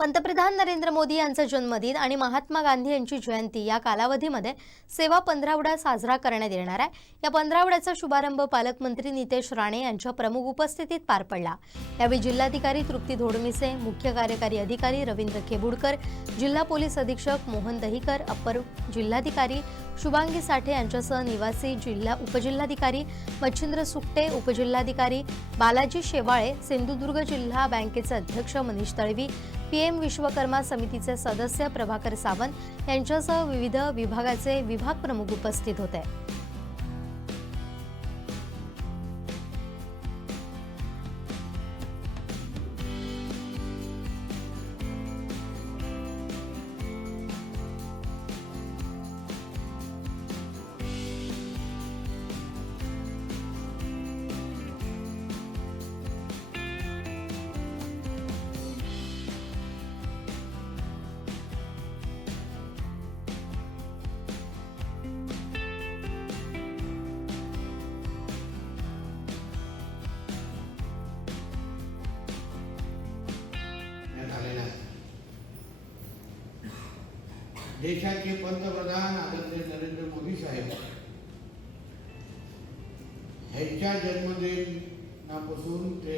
पंतप्रधान नरेंद्र मोदी यांचा जन्मदिन आणि महात्मा गांधी यांची जयंती या कालावधीमध्ये सेवा पंधरावडा साजरा करण्यात येणार आहे. या पंधरावड्याचा शुभारंभ पालकमंत्री नितेश राणे यांच्या प्रमुख उपस्थितीत पार पडला. यावेळी जिल्हाधिकारी तृप्ती धोडमिसे मुख्य कार्यकारी अधिकारी रवींद्र खेबुडकर जिल्हा पोलीस अधीक्षक मोहन दहिकर अप्पर जिल्हाधिकारी शुभांगी साठे यांच्यासह निवासी जिल्हा उपजिल्हाधिकारी मच्छिंद्र सुकटे उपजिल्हाधिकारी बालाजी शेवाळे सिंधुदुर्ग जिल्हा बँकेचे अध्यक्ष मनीष तळवी पीएम विश्वकर्मा समितीचे सदस्य प्रभाकर सावंत यांच्यासह विविध विभागाचे विभाग प्रमुख उपस्थित होते. देशाचे पंतप्रधान आदरणीय नरेंद्र मोदी साहेब ह्यांच्या जन्मदिनापासून ते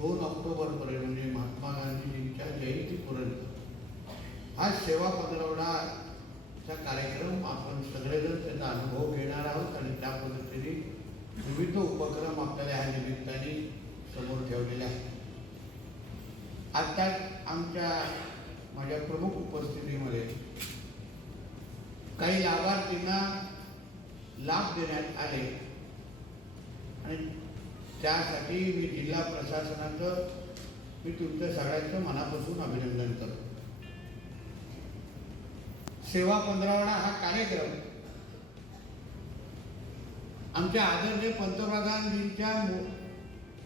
दोन ऑक्टोबरपर्यंत म्हणजे महात्मा गांधीजींच्या जयंतीपर्यंत हा सेवा पंधरवडाचा कार्यक्रम आपण सगळेजण त्याचा अनुभव घेणार आहोत आणि त्या पद्धतीने विविध उपक्रम आपल्याला ह्या निमित्ताने समोर ठेवलेले आहेत. आत्ताच आमच्या माझ्या प्रमुख उपस्थितीमध्ये काही लाभार्थींना लाभ देण्यात आले. आणि त्यासाठी मी जिल्हा प्रशासनाचं मी तुमच्या सगळ्यांचं मनापासून अभिनंदन करतो. सेवा पंधरावडा हा कार्यक्रम आमच्या आदरणीय पंतप्रधानजींच्या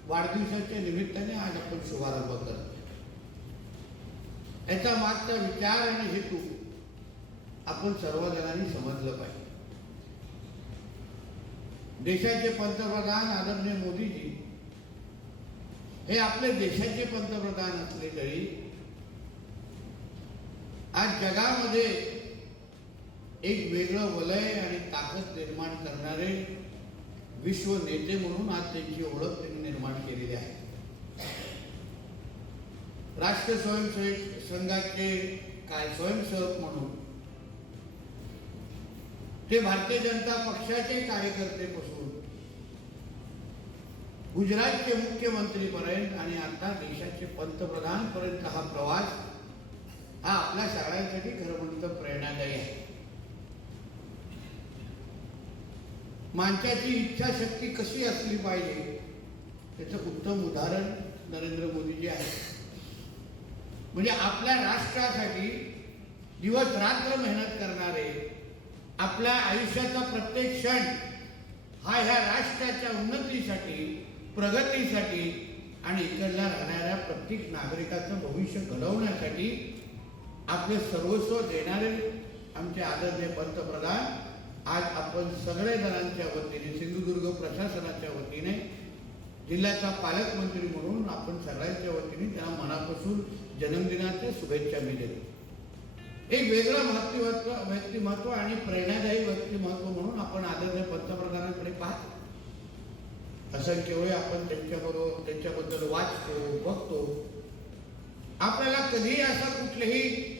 वाढदिवसाच्या निमित्ताने आज आपण शुभारंभ करतो. याचा मागचा विचार आणि हेतू आपण सर्वजणांनी समजलं पाहिजे. देशाचे पंतप्रधान आदरणीय मोदीजी हे आपले देशाचे पंतप्रधान असले तरी आज जगामध्ये एक वेगळं वलय आणि ताकद निर्माण करणारे विश्व नेते म्हणून आज त्यांची ओळख त्यांनी निर्माण केलेली आहे. राष्ट्र स्वयंसेवक संघाचे काय स्वयंसेवक म्हणून ते भारतीय जनता पक्षाचे कार्यकर्तेपासून गुजरातचे मुख्यमंत्रीपर्यंत आणि आता देशाचे पंतप्रधानपर्यंत हा प्रवास हा आपल्या सगळ्यांसाठी खरं म्हणतं प्रेरणादायी आहे. माणसाची इच्छाशक्ती कशी असली पाहिजे त्याचं उत्तम उदाहरण नरेंद्र मोदीजी आहे म्हणजे आपल्या राष्ट्रासाठी दिवस रात्र मेहनत करणारे आपल्या आयुष्याचा प्रत्येक क्षण हा ह्या राष्ट्राच्या उन्नतीसाठी प्रगतीसाठी आणि इकडल्या राहणाऱ्या प्रत्येक नागरिकाचं भविष्य घडवण्यासाठी आपले सर्वस्व देणारे आमचे आदरणीय पंतप्रधान आज आपण सगळे जणांच्या वतीने सिंधुदुर्ग प्रशासनाच्या वतीने जिल्ह्याचा पालकमंत्री म्हणून आपण सगळ्यांच्या वतीने त्यांना मनापासून जन्मदिनाच्या शुभेच्छा मी देतो एक वेगळं व्यक्तिमत्व व्यक्तिमत्व आणि प्रेरणादायी व्यक्तिमत्व म्हणून आपण आदरणीय पंतप्रधानांकडे पाहतो. असंख्य वेळी आपण त्यांच्याबरोबर त्यांच्याबद्दल वाचतो बघतो. आपल्याला कधीही असं कुठलेही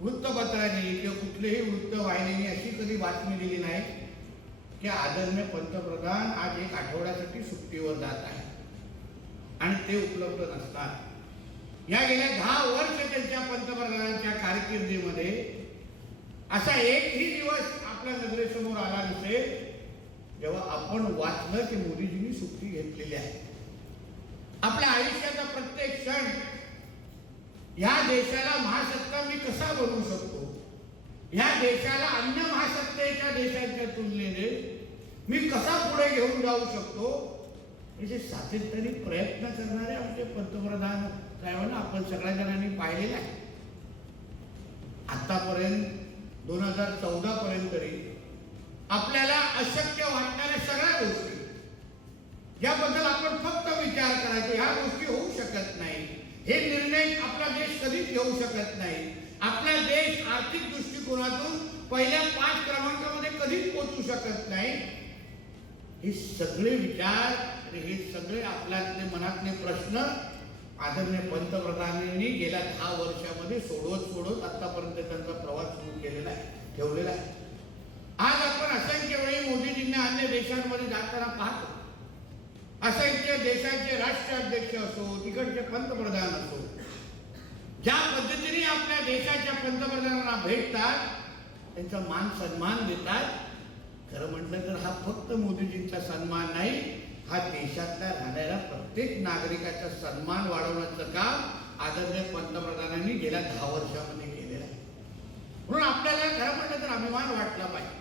वृत्तपत्राने किंवा कुठल्याही वृत्तवाहिनीने अशी कधी बातमी दिली नाही की आदरणीय पंतप्रधान आज एक आठवड्यासाठी सुट्टीवर जात आहे आणि ते उपलब्ध नसतात. या गेल्या दहा वर्ष त्यांच्या पंतप्रधानांच्या कारकिर्दीमध्ये असा एकही दिवस आपल्या नजरेसमोर आला नसेल जेव्हा आपण वाचलं की मोदीजींनी सुट्टी घेतलेली आहे. आपल्या आयुष्याचा प्रत्येक क्षण या देशाला महासत्ता मी कसा बनवू शकतो? या देशाला अन्य महासत्तेच्या देशांच्या तुलनेने मी कसा पुढे घेऊन जाऊ शकतो? याचे सातत्याने प्रयत्न करणारे आमचे पंतप्रधान साहेबांना आपण सगळ्या जणांनी पाहिलेलं आहे. आतापर्यंत दोन हजार चौदा पर्यंत तरी आपल्याला अशक्य वाटणाऱ्या सगळ्या गोष्टी याबद्दल आपण फक्त विचार करायचो. ह्या गोष्टी होऊ शकत नाही. हे निर्णय आपला देश कधीच घेऊ शकत नाही. आपला देश आर्थिक दृष्टिकोनातून पहिल्या पाच क्रमांकामध्ये कधीच पोचू शकत नाही. हे सगळे विचार हे सगळे आपल्यातले मनातले प्रश्न आदरणीय पंतप्रधानांनी गेल्या दहा वर्षामध्ये सोडवत सोडवत आतापर्यंत त्यांचा प्रवास सुरू केलेला आहे ठेवलेला आहे. आज आपण असंख्य वेळी मोदीजींना अन्य देशांमध्ये जाताना पाहतो. असंख्य देशांचे राष्ट्राध्यक्ष असो तिकडचे पंतप्रधान असो ज्या पद्धतीने आपल्या देशाच्या पंतप्रधानांना भेटतात त्यांचा मान सन्मान देतात खरं म्हटलं तर हा फक्त मोदीजींचा सन्मान नाही हा देशातल्या राहणाऱ्या प्रत्येक नागरिकाचा सन्मान वाढवण्याचं काम आदरणीय पंतप्रधानांनी गेल्या दहा वर्षामध्ये केलेलं आहे. म्हणून आपल्याला खरं म्हटलं तर अभिमान वाटला पाहिजे.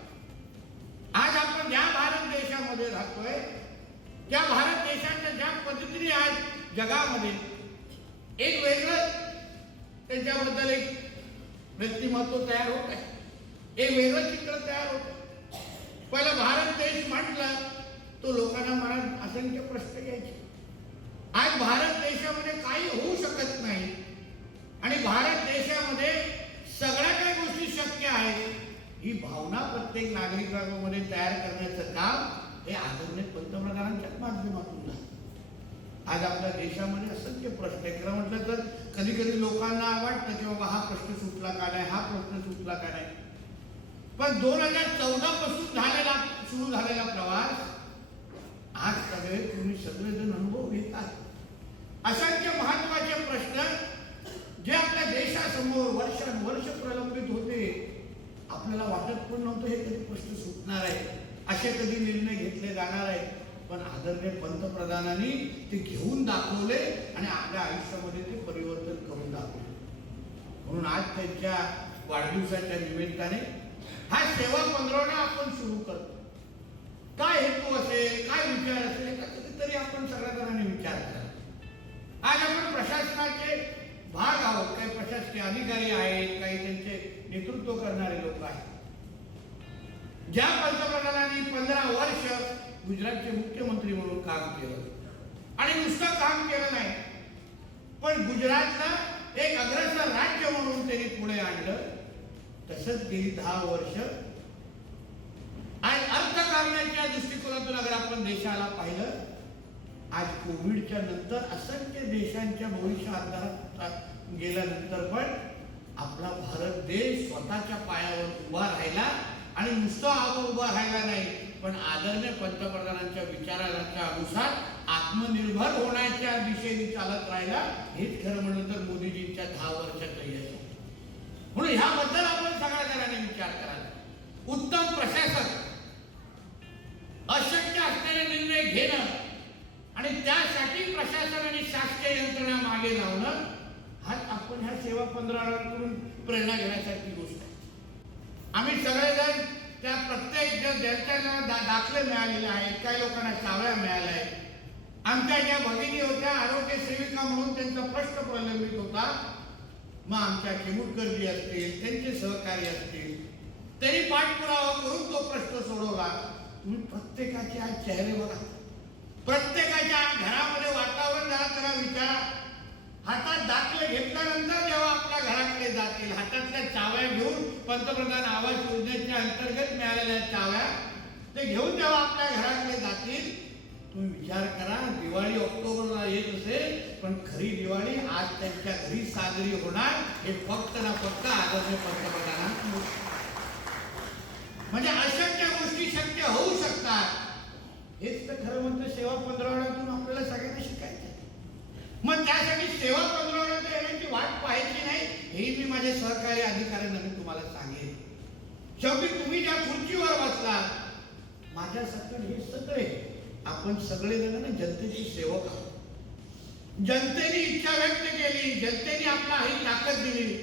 आज आपण ज्या भारत देशामध्ये राहतोय त्या भारत देशाच्या ज्या पद्धतीने आज जगामध्ये एक वेगळं त्यांच्याबद्दल एक व्यक्तिमत्व तयार होत आहे. एक वेगळं चित्र तयार होत पहिलं पहिला भारत देश म्हटलं तो लोकांना मनात असंख्य प्रश्न घ्यायचे आज भारत देशामध्ये काही होऊ शकत नाही. आणि भारत देशामध्ये सगळ्या काही गोष्टी शक्य आहेत. ही भावना प्रत्येक नागरिकांमध्ये तयार करण्याचं काम हे आदरणीय पंतप्रधानांच्याच माध्यमातून झालं. आज आपल्या देशामध्ये असंख्य प्रश्न आहे खरं म्हटलं तर कधी कधी लोकांना वाटतं की बाबा हा प्रश्न सुटला का नाही हा प्रश्न सुटला का नाही. पण दोन हजार चौदा पासून झालेला सुरू झालेला प्रवास आज सगळे तुम्ही सगळेजण अनुभव घेतात. असंख्य महत्त्वाचे प्रश्न जे आपल्या देशासमोर वर्षानुवर्ष प्रलंबित होते आपल्याला वाटत पण नव्हतं हे कधी प्रश्न सुटणार आहे. असे कधी निर्णय घेतले जाणार आहेत. पण आदरणीय पंतप्रधानांनी ते घेऊन दाखवले आणि आपल्या आयुष्यामध्ये ते परिवर्तन करून दाखवले. म्हणून आज त्यांच्या वाढदिवसाच्या निमित्ताने हा सेवा पंधरवडा आपण सुरू करतो. काय हेतू असेल काय विचार असेल याचा कधीतरी आपण सगळ्या जणांनी विचार करा. आज आपण प्रशासनाचे भाग आहोत. काही प्रशासकीय अधिकारी आहेत काही त्यांचे नेतृत्व करणारे लोक आहेत. ज्या पंतप्रधानांनी पंधरा वर्ष गुजरातचे मुख्यमंत्री म्हणून काम केलं. आणि नुसतं काम केलं नाही पण गुजरातला एक अग्रसर राज्य म्हणून त्यांनी पुढे आणलं. तसंच गेली दहा वर्ष आणि अर्थकारणाच्या दृष्टिकोनातून अगर आपण देशाला पाहिलं आज कोविडच्या नंतर असंख्य देशांच्या भविष्य अंधारात गेल्यानंतर पण आपला भारत देश स्वतःच्या पायावर उभा राहिला आणि नुसता आवर उभा राहिला नाही पण आदरणीय पंतप्रधानांच्या विचारांच्या अनुसार आत्मनिर्भर होण्याच्या दिशेने चालत राहिला हेच खरं म्हणलं तर मोदीजींच्या दहा वर्षात यश म्हणून ह्याबद्दल आपण सगळ्या जणांनी विचार करायला उत्तम प्रशासन अशक्य असणारे निर्णय घेणं आणि त्यासाठी प्रशासन आणि शासकीय यंत्रणा मागे लावणं हाच आपण ह्या सेवा पंधराकडून प्रेरणा घेण्यासारखी गोष्ट आहे. आम्ही सगळेजण त्या प्रत्येक ज्यांच्या दा दाखले मिळालेले आहेत काही लोकांना चावळ्या मिळाल्या आहेत. आमच्या ज्या भगिनी होत्या आरोग्य सेविका म्हणून त्यांचा प्रश्न प्रलंबित होता मग आमच्या चिमुटकरजी असतील त्यांचे सहकारी असतील त्यांनी पाठपुरावा करून तो प्रश्न सोडवला तुम्ही प्रत्येकाच्या आज चेहरे बघा. प्रत्येकाच्या घरामध्ये वातावरण जरा त्याला विचारा. हातात दाखले घेतल्यानंतर जेव्हा आपल्या घराकडे जातील हातातल्या चाव्या घेऊन पंतप्रधान आवास योजनेच्या अंतर्गत मिळालेल्या चाव्या ते घेऊन जेव्हा आपल्या घराकडे जातील तुम्ही विचार करा दिवाळी ऑक्टोबरला येत असेल पण खरी दिवाळी आज त्यांच्या घरी साजरी होणार हे फक्त ना फक्त आदरणीय पंतप्रधानांना म्हणजे अशक्य होऊ शकतात. हेच तर खरं म्हणतं सेवा पंधरवड्यातून आपल्याला सगळ्यांना शिकायचं मग त्यासाठी सेवा पंधरवड्यात येण्याची वाट पाहायची नाही हेही मी माझे सहकारी अधिकाऱ्यांना मी तुम्हाला सांगेन. शेवटी तुम्ही ज्या खुर्चीवर बसला माझ्या सकट हे सगळे आपण सगळेजण ना जनतेची सेवक आहोत. जनतेने इच्छा व्यक्त केली जनतेने आपला ही ताकद दिली.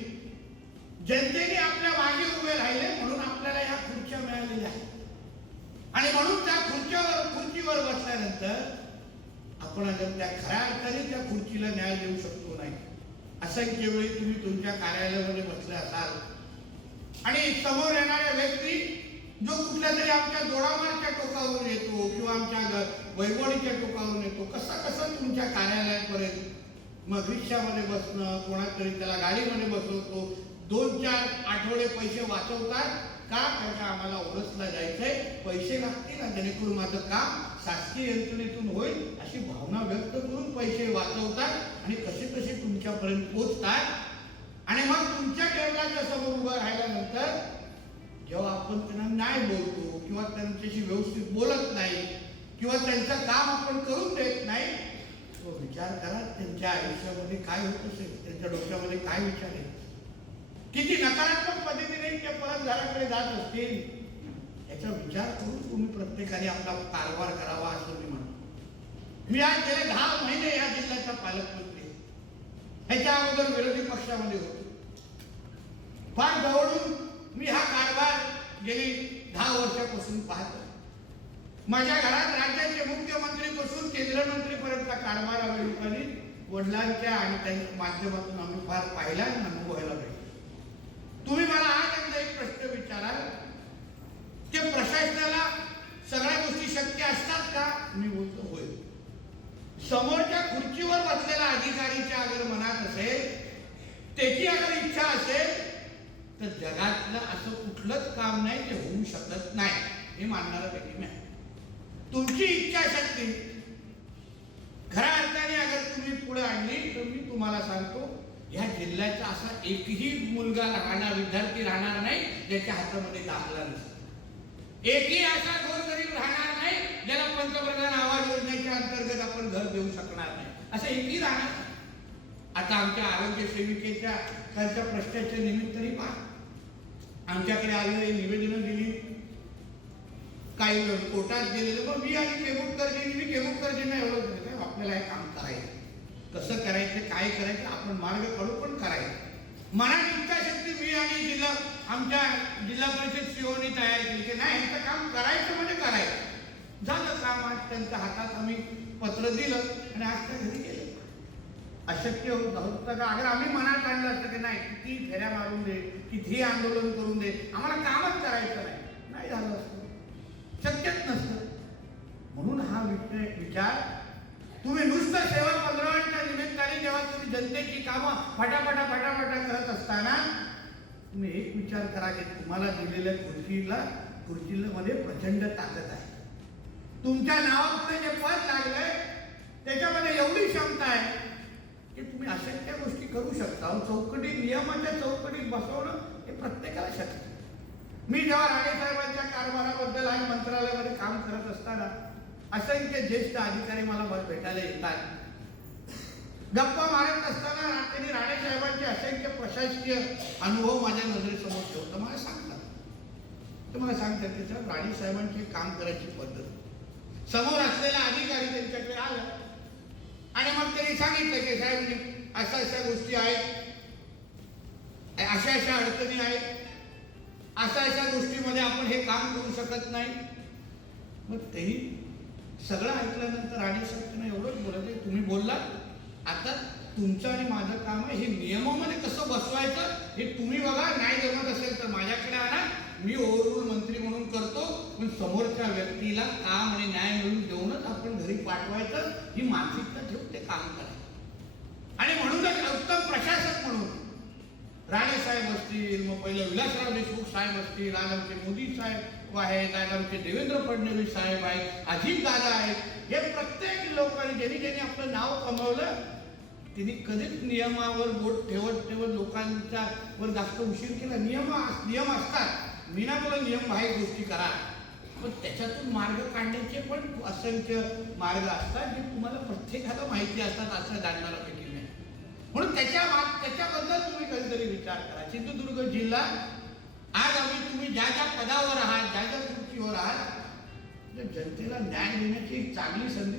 जनतेने आपल्या मागे उभे राहिले म्हणून आपल्याला या खुर्च्या मिळालेल्या आहेत आणि म्हणून त्या खुर्च्यावर खुर्चीवर बसल्यानंतर आपण अगर त्या खऱ्या अर्थाने त्या खुर्चीला न्याय देऊ शकतो नाही असंख्य वेळी तुम्ही तुमच्या कार्यालयामध्ये बसले असाल आणि समोर येणाऱ्या व्यक्ती जो कुठल्या तरी आमच्या दोडामारच्या टोकावरून येतो किंवा आमच्या ग- वैभवणीच्या टोकावरून येतो कसा कसा तुमच्या कार्यालयापर्यंत मग रिक्षामध्ये बसणं कोणातरी त्याला गाडीमध्ये बसवतो दोन चार आठवडे पैसे वाचवतात का? त्याच्या आम्हाला ओळखला जायचंय. पैसे लागतील ना जेणेकरून माझं काम शासकीय यंत्रणेतून होईल अशी भावना व्यक्त करून पैसे वाचवतात आणि कसे कसे तुमच्यापर्यंत पोहोचतात. आणि मग तुमच्या टेबलाच्या समोर उभं राहिल्यानंतर जेव्हा आपण त्यांना नाही बोलतो किंवा त्यांच्याशी व्यवस्थित बोलत नाही किंवा त्यांचं काम आपण करून देत नाही तो विचार करा त्यांच्या आयुष्यामध्ये काय होत असेल त्यांच्या डोक्यामध्ये काय विचार आहे? किती नकारात्मक पद्धतीने ते परत घराकडे जात असतील याचा विचार करून तुम्ही प्रत्येकाने आपला कारभार करावा असं मी म्हणतो. मी आज गेले दहा महिने या जिल्ह्याचा पालकमंत्री ह्याच्या अगोदर विरोधी पक्षामध्ये होतो. फार जवळून मी हा कारभार गेली दहा वर्षापासून पाहतो माझ्या घरात राज्याचे मुख्यमंत्री पासून केंद्रीय मंत्रीपर्यंतचा कारभार आम्ही लोकांनी वडिलांच्या आणि त्यांच्या माध्यमातून आम्ही फार पाहिला आणि अनुभवायला भेटलो तुम्ही मला आज एकदा एक प्रश्न विचाराल की प्रशासनाला सगळ्या गोष्टी शक्य असतात का? मी बोलतो होय. समोरच्या खुर्चीवर बसलेला अधिकारीच्या अगर मनात असेल त्याची अगर इच्छा असेल तर जगातलं असं कुठलंच काम नाही ते होऊ शकत नाही हे मानणारा व्यक्ती नाही तुमची इच्छाशक्ती खऱ्या अर्थाने अगर तुम्ही पुढे आणली तर मी तुम्हाला सांगतो या जिल्ह्याचा असा एकही मुलगा राहणार विद्यार्थी राहणार नाही ज्याच्या हातामध्ये दाखला नसेल एकही असा गोरगरीब राहणार नाही ज्याला पंतप्रधान आवाज योजनेच्या अंतर्गत आपण घर देऊ शकणार नाही. असं एकही राहणार आता आमच्या आरोग्य सेविकेच्या त्यांच्या प्रश्नाच्या तरी पहा. आमच्याकडे आलेले निवेदनं दिली. काही कोर्टात गेलेलं मग मी आणि केमुटकरजींनी मी केमुटकरजींना एवढं आपल्याला हे काम करायचं कसं करायचं काय करायचं आपण मार्ग काढू पण करायचं. मनात इच्छाशक्ती मी आणि जिल्हा आमच्या जिल्हा परिषद सीओनी तयार केली की नाही ह्यांचं काम करायचं म्हणजे करायचं. झालं काम आज त्यांच्या हातात आम्ही पत्र दिलं आणि आज त्या घरी गेलं. अशक्य होत होतं का? अगर आम्ही मनात आणलं असतं की नाही किती फेऱ्या मारून दे किती आंदोलन करून दे आम्हाला कामच करायचं नाही. नाही झालं असतं. शक्यच नसतं. म्हणून हा विषय विचार तुम्ही नुसतं सेवा तुम्ही कामं फटाफटा फटाफटा करत असताना तुम्ही एक विचार करा की तुम्हाला दिलेल्या खुर्चीला खुर्चीला मध्ये प्रचंड ताकद आहे. तुमच्या नावापुढे जे पद लागलंय त्याच्यामध्ये एवढी क्षमता आहे की तुम्ही अशक्य गोष्टी करू शकता. चौकटी नियमाच्या चौकटीत बसवणं हे प्रत्येकाला शक्य मी जेव्हा राणेसाहेबांच्या कारभाराबद्दल आणि मंत्रालयामध्ये काम करत असताना असंख्य ज्येष्ठ अधिकारी मला भेटायला येतात. गप्पा मारत असताना त्यांनी राणे साहेबांचे असंख्य प्रशासकीय अनुभव माझ्या नजरेसमोर ठेवतो मला सांगतात. ते मला सांगतात की सर राणेसाहेबांची काम करायची पद्धत. समोर असलेला अधिकारी त्यांच्याकडे आला. आणि मग त्यांनी सांगितलं की साहेब अशा अशा गोष्टी आहेत. अशा अशा अडचणी आहेत. अशा अशा गोष्टीमध्ये आपण हे काम करू शकत नाही. मग तेही सगळं ऐकल्यानंतर राणे साहेब त्यांना एवढंच बोलायचं तुम्ही बोलला आता तुमचं आणि माझं काम आहे हे नियमामध्ये कसं बसवायचं हे तुम्ही बघा. नाही जमत असेल तर माझ्याकडे आणा. मी ओव्हरऑल मंत्री म्हणून करतो पण समोरच्या व्यक्तीला काम आणि न्याय मिळून देऊनच आपण घरी पाठवायचं ही मानसिकता ठेवून ते काम करायचं आणि म्हणूनच उत्तम प्रशासक म्हणून. राणे साहेब असतील मग पहिलं विलासराव देशमुख साहेब असतील आज आमचे मोदी साहेब आहेत आज आमचे देवेंद्र फडणवीस साहेब आहेत अजित दादा आहेत. हे प्रत्येक लोकांनी ज्यांनी ज्यांनी आपलं नाव कमावलं त्यांनी कधीच नियमावर बोट ठेवत ठेवत लोकांच्या वर जास्त उशीर केला. नियम नियम असतात. मी ना बोला नियम बाहेर गोष्टी करा. पण त्याच्यातून मार्ग काढण्याचे पण असंख्य मार्ग असतात जे तुम्हाला प्रत्येकाला माहिती असतात असं जाणणाऱ्यापैकी नाही. म्हणून त्याच्या त्याच्याबद्दल तुम्ही कधीतरी विचार करा. सिंधुदुर्ग जिल्हा आज आम्ही तुम्ही ज्या ज्या पदावर आहात ज्या ज्या कृतीवर आहात जनतेला न्याय देण्याची एक चांगली संधी